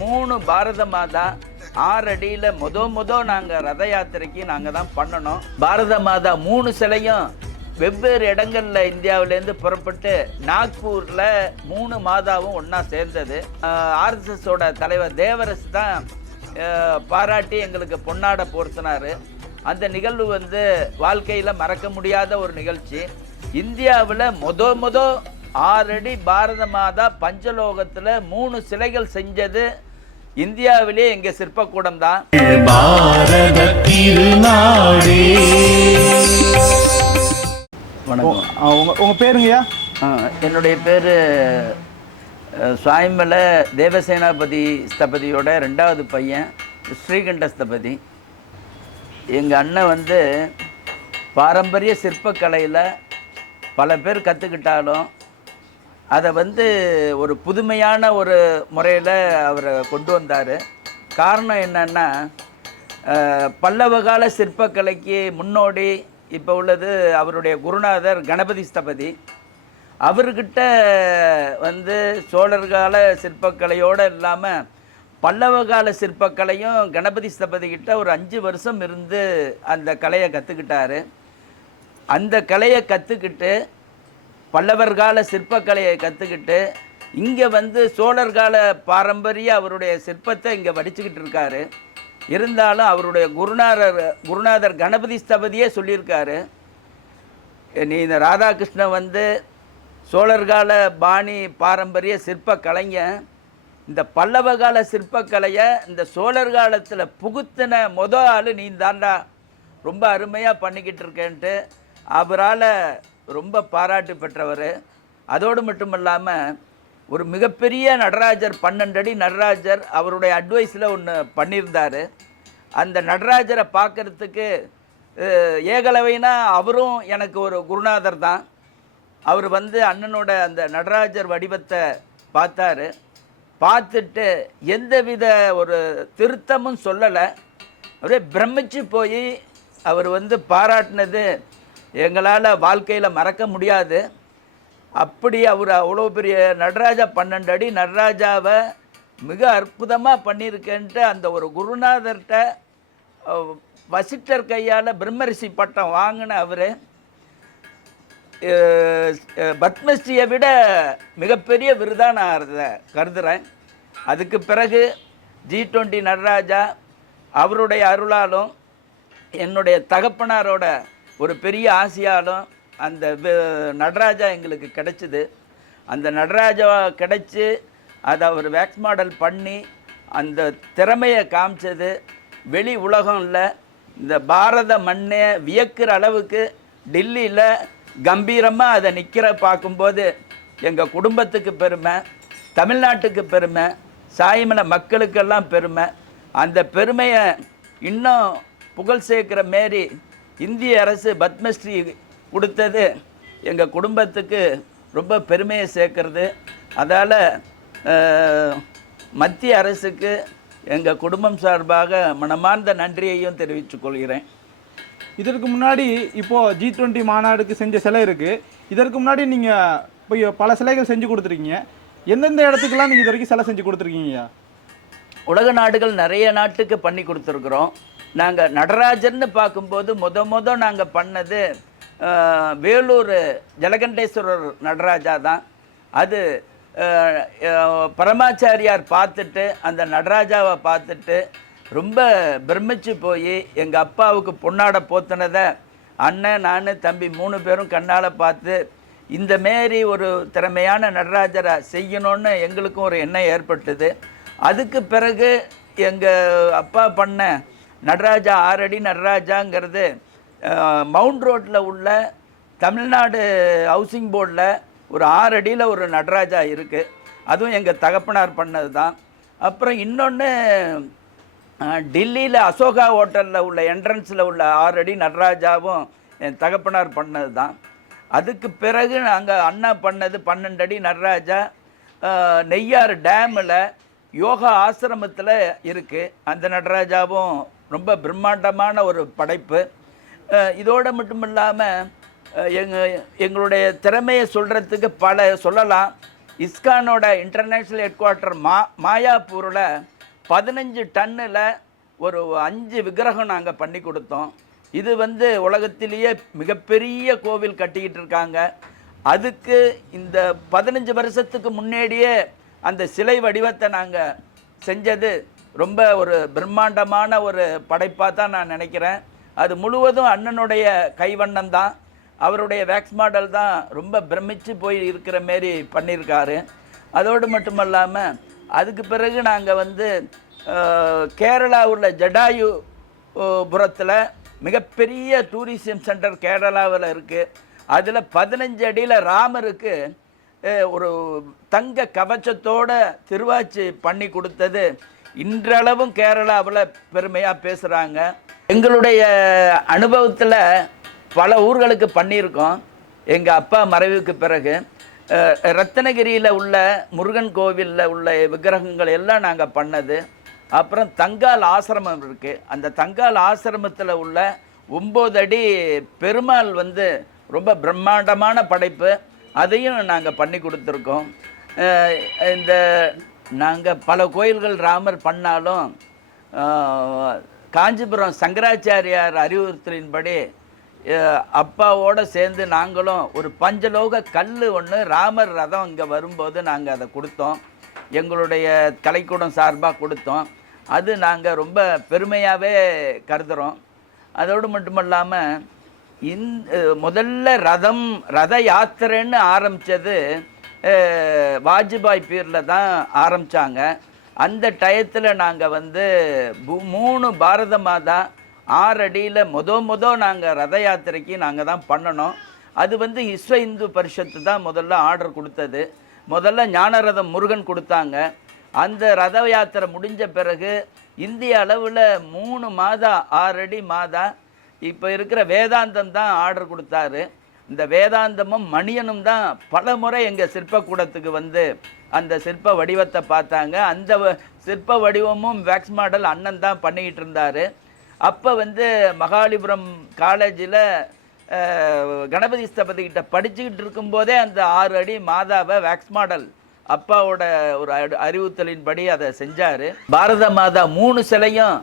மூணு பாரத மாதா ஆறு அடியில் முத முத நாங்கள் ரத யாத்திரைக்கு நாங்கள் தான் பண்ணணும். பாரத மாதா மூணு சிலையும் வெவ்வேறு இடங்கள்ல இந்தியாவிலேருந்து புறப்பட்டு நாக்பூரில் மூணு மாதாவும் ஒன்றா சேர்ந்தது. ஆர்எஸ்எஸோட தலைவர் தேவரஸ் தான் பாராட்டி எங்களுக்கு பொன்னாடை போர்த்தினார். அந்த நிகழ்வு வந்து வாழ்க்கையில் மறக்க முடியாத ஒரு நிகழ்ச்சி. இந்தியாவில் முத முத ஆறடி பாரத மாதா பஞ்சலோகத்தில் மூணு சிலைகள் செஞ்சது. இந்தியாவிலே எங்கள் சிற்பக்கூடம் தான். வணக்கம். உங்க உங்க பேருங்கய்யா? ஆ, என்னுடைய பேர் சுவாமிமல தேவசேனாபதி ஸ்தபதியோட ரெண்டாவது பையன் ஸ்ரீகண்ட ஸ்தபதி. எங்கள் அண்ணன் வந்து பாரம்பரிய சிற்பக்கலையில் பல பேர் கற்றுக்கிட்டாலும் அதை வந்து ஒரு புதுமையான ஒரு முறையில் அவர் கொண்டு வந்தார். காரணம் என்னன்னா பல்லவகால பல்லவ கால சிற்பக்கலைக்கு முன்னோடி இப்போ உள்ளது அவருடைய குருநாதர் கணபதி ஸ்தபதி. அவர்கிட்ட வந்து சோழர் கால சிற்பக்கலையோடு இல்லாமல் பல்லவ கால சிற்பக்கலையும் கணபதி ஸ்தபதி கிட்ட ஒரு அஞ்சு வருஷம் இருந்து அந்த கலையை கற்றுக்கிட்டாரு அந்த கலையை கற்றுக்கிட்டு பல்லவர் கால சிற்பக்கலையை கற்றுக்கிட்டு இங்கே வந்து சோழர் கால பாரம்பரிய அவருடைய சிற்பத்தை இங்கே வடிச்சுக்கிட்டு இருக்காரு. இருந்தாலும் அவருடைய குருநாதர் குருநாதர் கணபதி ஸ்தபதியே சொல்லியிருக்காரு. நீ இந்த ராதாகிருஷ்ணன் வந்து சோழர் கால பாணி பாரம்பரிய சிற்ப கலைஞன் இந்த பல்லவ கால சிற்பக்கலையை இந்த சோழர் காலத்தில் புகுத்தின மொதல் ஆள் நீ தாண்டா ரொம்ப அருமையாக பண்ணிக்கிட்டு இருக்கேன்ட்டு. அவரால் ரொம்ப பாராட்டு பெற்றவர். அதோடு மட்டும் இல்லாமல் ஒரு மிகப்பெரிய நடராஜர் பன்னெண்டு அடி நடராஜர் அவருடைய அட்வைஸில் ஒன்று பண்ணியிருந்தார். அந்த நடராஜரை பார்க்கறதுக்கு ஏகலவைனா அவரும் எனக்கு ஒரு குருநாதர் தான். அவர் வந்து அண்ணனோட அந்த நடராஜர் வடிவத்தை பார்த்தாரு. பார்த்துட்டு எந்தவித ஒரு திருத்தமும் சொல்லலை. அப்படியே பிரமிச்சு போய் அவர் வந்து பாராட்டினது எங்களால் வாழ்க்கையில் மறக்க முடியாது. அப்படி அவர் அவ்வளோ பெரிய நடராஜா பன்னெண்டு அடி நடராஜாவை மிக அற்புதமாக பண்ணியிருக்கேன்ட்டு அந்த ஒரு குருநாதர்கிட்ட வசித்தர் வசிட்டர் கையால் பிரம்மரிஷி பட்டம் வாங்கின அவர் பத்மஸ்ரீயை விட மிகப்பெரிய விருதாக நான் அதை கருதுகிறேன் அதுக்கு பிறகு ஜி டுவெண்ட்டி நடராஜா அவருடைய அருளாலும் என்னுடைய தகப்பனாரோட ஒரு பெரிய ஆசையாலும் அந்த நடராஜா எங்களுக்கு கிடைச்சிது. அந்த நடராஜா கிடைச்சி அதை அவர் வேக்ஸ் மாடல் பண்ணி அந்த திறமையை காமிச்சது. வெளி உலகம் இல்லை இந்த பாரத மண்ணை வியக்கிற அளவுக்கு டெல்லியில் கம்பீரமாக அதை நிற்கிற பார்க்கும்போது எங்கள் குடும்பத்துக்கு பெருமை தமிழ்நாட்டுக்கு பெருமை சாயமலை மக்களுக்கெல்லாம் பெருமை. அந்த பெருமையை இன்னும் புகழ் சேர்க்குற மாரி இந்திய அரசு பத்மஸ்ரீ கொடுத்தது எங்கள் குடும்பத்துக்கு ரொம்ப பெருமையை சேர்க்கறது. அதால் மத்திய அரசுக்கு எங்கள் குடும்பம் சார்பாக மனமார்ந்த நன்றியையும் தெரிவித்துக் கொள்கிறேன். இதற்கு முன்னாடி இப்போ ஜி டுவெண்ட்டி மாநாடுக்கு செஞ்ச சிலை இருக்கு. இதற்கு முன்னாடி நீங்க போய் பல சிலைகள் செஞ்சு கொடுத்துருக்கீங்க. எந்தெந்த இடத்துக்குலாம் நீங்க இது வரைக்கும் சிலை செஞ்சு கொடுத்துருக்கீங்கய்யா உலக நாடுகள் நிறைய நாட்டுக்கு பண்ணி கொடுத்துருக்குறோம். நாங்கள் நடராஜர்னு பார்க்கும்போது முத முத நாங்கள் பண்ணது வேலூர் ஜலகண்டேஸ்வரர் நடராஜா தான். அது பரமாச்சாரியார் பார்த்துட்டு அந்த நடராஜாவை பார்த்துட்டு ரொம்ப பிரமிச்சு போய் எங்கள் அப்பாவுக்கு பொன்னாடை போத்துனதை அண்ணன் நான் தம்பி மூணு பேரும் கண்ணால் பார்த்து இந்த மாரி ஒரு திறமையான நடராஜரை செய்யணும்னு எங்களுக்கும் ஒரு எண்ணம் ஏற்பட்டது. அதுக்கு பிறகு எங்கள் அப்பா பண்ண நடராஜா ஆறடி நடராஜாங்கிறது மவுண்ட் ரோட்டில் உள்ள தமிழ்நாடு ஹவுசிங் போர்டில் ஒரு ஆறு அடியில் ஒரு நடராஜா இருக்குது அதுவும் எங்கள் தகப்பனார் பண்ணது தான் அப்புறம் இன்னொன்று டெல்லியில் அசோகா ஹோட்டலில் உள்ள என்ட்ரன்ஸில் உள்ள ஆறடி நடராஜாவும் என் தகப்பனார் பண்ணது தான் அதுக்கு பிறகு நாங்கள் அண்ணா பண்ணது பன்னெண்டு அடி நடராஜா. நெய்யாறு டேமில் யோகா ஆசிரமத்தில் இருக்குது அந்த நடராஜாவும் ரொம்ப பிரம்மாண்டமான ஒரு படைப்பு. இதோடு மட்டும் இல்லாமல் எங்கள் எங்களுடைய திறமையை சொல்கிறதுக்கு பல சொல்லலாம். இஸ்கானோட இன்டர்நேஷ்னல் ஹெட் குவார்ட்டர் மா மாயாப்பூரில் பதினஞ்சு டன்னில் ஒரு அஞ்சு விக்கிரகம் நாங்கள் பண்ணி கொடுத்தோம். இது வந்து உலகத்திலேயே மிகப்பெரிய கோவில் கட்டிக்கிட்டு இருக்காங்க. அதுக்கு இந்த பதினஞ்சு வருஷத்துக்கு முன்னாடியே அந்த சிலை வடிவத்தை நாங்கள் செஞ்சது. ரொம்ப ஒரு பிரம்மாண்டமான ஒரு படைப்பாக தான் நான் நினைக்கிறேன். அது முழுவதும் அண்ணனுடைய கைவண்ணம் தான். அவருடைய வேக்ஸ் மாடல் தான் ரொம்ப பிரமிச்சு போய் இருக்கிற மாரி பண்ணியிருக்காரு. அதோடு மட்டுமல்லாமல் அதுக்கு பிறகு நாங்கள் வந்து கேரளா உள்ள ஜடாயு புறத்தில் மிகப்பெரிய டூரிசம் சென்டர் கேரளாவில் இருக்குது அதில் பதினஞ்சு அடியில் ராமருக்கு ஒரு தங்க கவச்சத்தோடு திருவாச்சி பண்ணி கொடுத்தது. இன்றளவும் கேரளாவில் பெருமையாக பேசுகிறாங்க எங்களுடைய அனுபவத்தில் பல ஊர்களுக்கு பண்ணியிருக்கோம். எங்கள் அப்பா மறைவுக்கு பிறகு அஹ், ரத்னகிரியில் உள்ள முருகன் கோவிலில் உள்ள விக்கிரகங்கள் எல்லாம் நாங்கள் பண்ணது. அப்புறம் தங்கால் ஆசிரமம் இருக்குது அந்த தங்கால் ஆசிரமத்தில் உள்ள ஒம்பது அடி பெருமாள் வந்து ரொம்ப பிரம்மாண்டமான படைப்பு. அதையும் நாங்கள் பண்ணி கொடுத்துருக்கோம். இந்த நாங்கள் பல கோயில்கள் ராமர் பண்ணாலும் காஞ்சிபுரம் சங்கராச்சாரியார் அறிவுறுத்தலின்படி அப்பாவோடு அப்பாவோட சேர்ந்து நாங்களும் ஒரு பஞ்சலோக கல் ஒன்று ராமர் ரதம் இங்கே வரும்போது நாங்கள் அதை கொடுத்தோம். எங்களுடைய கலைக்கூடம் சார்பாக கொடுத்தோம். அது நாங்கள் ரொம்ப பெருமையாகவே கருதுகிறோம் அதோடு மட்டுமல்லாமல் இந்த முதல்ல ரதம் ரத யாத்திரைன்னு ஆரம்பித்தது வாஜ்பாய் பீரில் தான் ஆரம்பித்தாங்க அந்த டயத்தில் நாங்கள் வந்து மூணு பாரத மாதா ஆறு அடியில் முத முத நாங்கள் ரத யாத்திரைக்கு நாங்கள் தான் பண்ணணும். அது வந்து இஸ்வ இந்து பரிஷத்து தான் முதல்ல ஆர்டர் கொடுத்தது. முதல்ல ஞானரதம் முருகன் கொடுத்தாங்க. அந்த ரத யாத்திரை முடிஞ்ச பிறகு இந்திய அளவில் மூணு மாதா ஆறடி மாதா இப்போ இருக்கிற வேதாந்தம் தான் ஆர்டர் கொடுத்தாரு. இந்த வேதாந்தமும் மணியனும் தான் பல முறை எங்கள் சிற்பக்கூடத்துக்கு வந்து அந்த சிற்ப வடிவத்தை பார்த்தாங்க. அந்த வ- சிற்ப வடிவமும் வேக்ஸ் மாடல் அண்ணன் தான் பண்ணிக்கிட்டு இருந்தார். அப்போ வந்து மகாலிபுரம் காலேஜில் கணபதி ஸ்தபதிக்கிட்ட படிச்சுக்கிட்டு இருக்கும்போதே அந்த ஆறு அடி மாதாவை வேக்ஸ் மாடல் அப்பாவோட ஒரு அறிவுத்தலின்படி அதை செஞ்சார். பாரத மாதா மூணு சிலையும்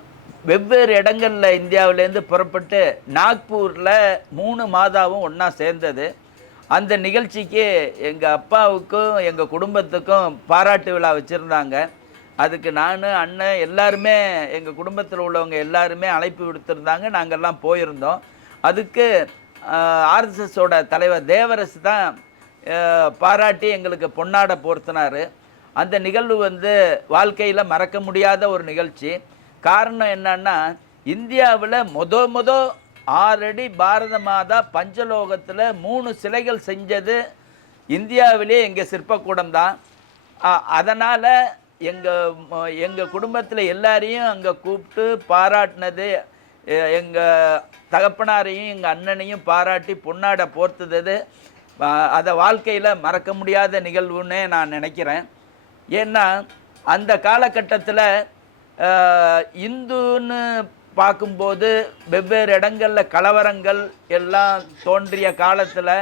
வெவ்வேறு இடங்களில் இந்தியாவிலேருந்து புறப்பட்டு நாக்பூரில் மூணு மாதாவும் ஒன்றா சேர்ந்தது. அந்த நிகழ்ச்சிக்கு எங்கள் அப்பாவுக்கும் எங்கள் குடும்பத்துக்கும் பாராட்டு விழா வச்சுருந்தாங்க. அதுக்கு நான் அண்ணன் எல்லாருமே எங்கள் குடும்பத்தில் உள்ளவங்க எல்லாருமே அழைப்பு விடுத்திருந்தாங்க. நாங்கள்லாம் போயிருந்தோம். அதுக்கு ஆர்எஸ்எஸோட தலைவர் தேவரசு தான் பாராட்டி எங்களுக்கு பொன்னாடை போர்த்தினார். அந்த நிகழ்வு வந்து வாழ்க்கையில் மறக்க முடியாத ஒரு நிகழ்ச்சி. காரணம் என்னன்னா இந்தியாவில் முத முத ஆறடி பாரத மாதா பஞ்சலோகத்தில் மூணு சிலைகள் செஞ்சது இந்தியாவிலே எங்கள் சிற்பக்கூடம் தான். அதனால் எங்கள் எங்கள் குடும்பத்தில் எல்லாரையும் அங்கே கூப்பிட்டு பாராட்டினது எங்கள் தகப்பனாரையும் எங்கள் அண்ணனையும் பாராட்டி பொன்னாடை போர்த்துதது. அதை வாழ்க்கையில் மறக்க முடியாத நிகழ்வுன்னே நான் நினைக்கிறேன். ஏன்னா அந்த காலகட்டத்தில் இந்துன்னு பார்க்கும்போது வெவ்வேறு இடங்களில் கலவரங்கள் எல்லாம் தோன்றிய காலத்தில்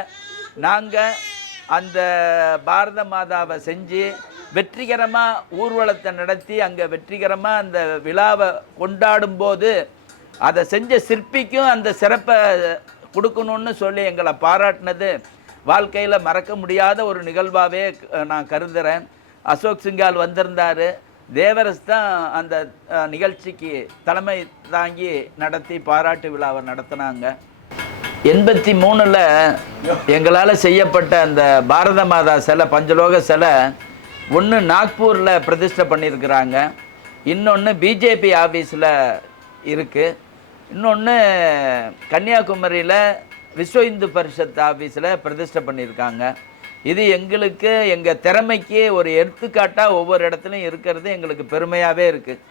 நாங்கள் அந்த பாரத மாதாவை செஞ்சு வெற்றிகரமாக ஊர்வலத்தை நடத்தி அங்கே வெற்றிகரமாக அந்த விழாவை கொண்டாடும்போது அதை செஞ்ச சிற்பிக்கும் அந்த சிறப்பை கொடுக்கணும்னு சொல்லி எங்களை பாராட்டினது. வாழ்க்கையில் மறக்க முடியாத ஒரு நிகழ்வாகவே நான் கருதுகிறேன் அசோக் சிங்கால் வந்திருந்தார். தேவரஸ் தான் அந்த நிகழ்ச்சிக்கு தலைமை தாங்கி நடத்தி பாராட்டு விழாவை நடத்தினாங்க. எண்பத்தி மூணில் எங்களால் செய்யப்பட்ட அந்த பாரத மாதா சிலை பஞ்சலோக சிலை ஒன்று நாக்பூரில் பிரதிஷ்டை பண்ணியிருக்கிறாங்க. இன்னொன்று பிஜேபி ஆஃபீஸில் இருக்குது இன்னொன்று கன்னியாகுமரியில் விஸ்வ இந்து பரிஷத் ஆஃபீஸில் பிரதிஷ்டை பண்ணியிருக்காங்க. இது எங்களுக்கு எங்கள் திறமைக்கு ஒரு எடுத்துக்காட்டாக ஒவ்வொரு இடத்துலையும் இருக்கிறது எங்களுக்கு பெருமையாகவே இருக்குது